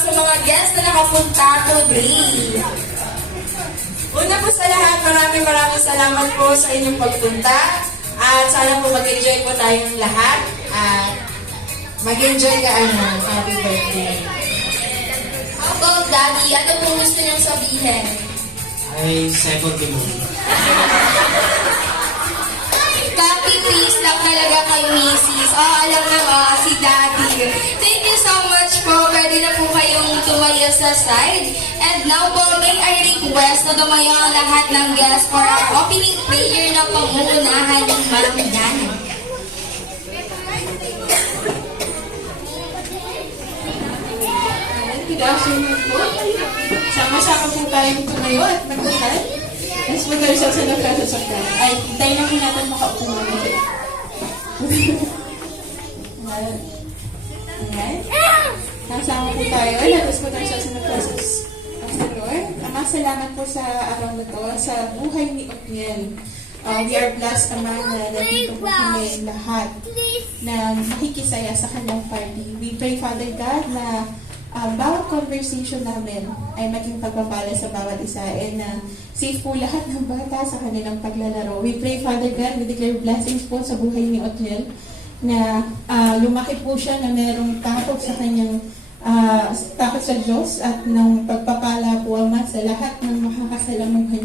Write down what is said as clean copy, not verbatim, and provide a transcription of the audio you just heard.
sa mga guests na nakapunta today. Una po sa lahat, maraming salamat po sa inyong pagpunta. At sana po mag-enjoy po tayong lahat. At mag-enjoy ka, happy birthday. How about Daddy? Ano po gusto niyong sabihin? I second the moon. Copy paste lang talaga kay Mrs. Alam na si Daddy. Thank you so much po. Pwede na po kayong tumaya sa side. And now po, may I request na tumayo ang lahat ng guests for our opening prayer na pangunahan ng Maramdahan. Good afternoon po. Sama-sama po tayong tumayo at magdasal. Mas mag-arisal sa nagkasasaktan. Ay, tayo na po natin makaupo naman. Ayan. Kasama po tayo. Tapos mag-arisal sa nagkasasaktan. Lord, Ama, salamat po sa araw na to, sa buhay ni Otniel. We are blessed, Ama, na nandito po kami lahat na makikisaya sa kanyang party. We pray, Father God, na bawat conversation namin ay maging pagpapala sa bawat isa and safe po lahat ng bata sa kanilang paglalaro. We pray, Father God, we declare blessings po sa buhay ni Otniel na lumaki po siya na merong takot sa kanyang takot sa Diyos at ng pagpapala po, Ama, sa lahat ng makakasalamuhan